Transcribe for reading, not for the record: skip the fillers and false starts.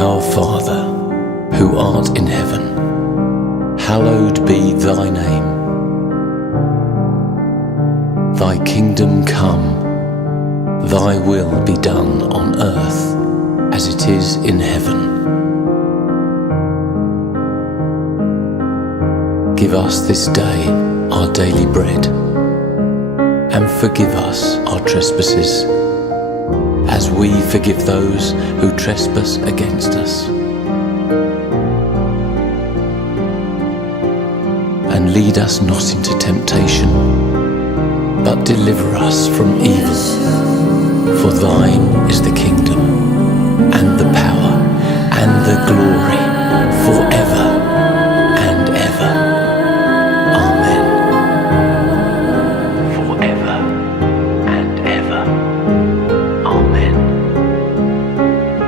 Our Father, who art in heaven, hallowed be thy name. Thy kingdom come, thy will be done on earth as it is in heaven. Give us this day our daily bread, and forgive us our trespasses, as we forgive those who trespass against us. And lead us not into temptation, but deliver us from evil. For thine is the kingdom, and the power, and the glory,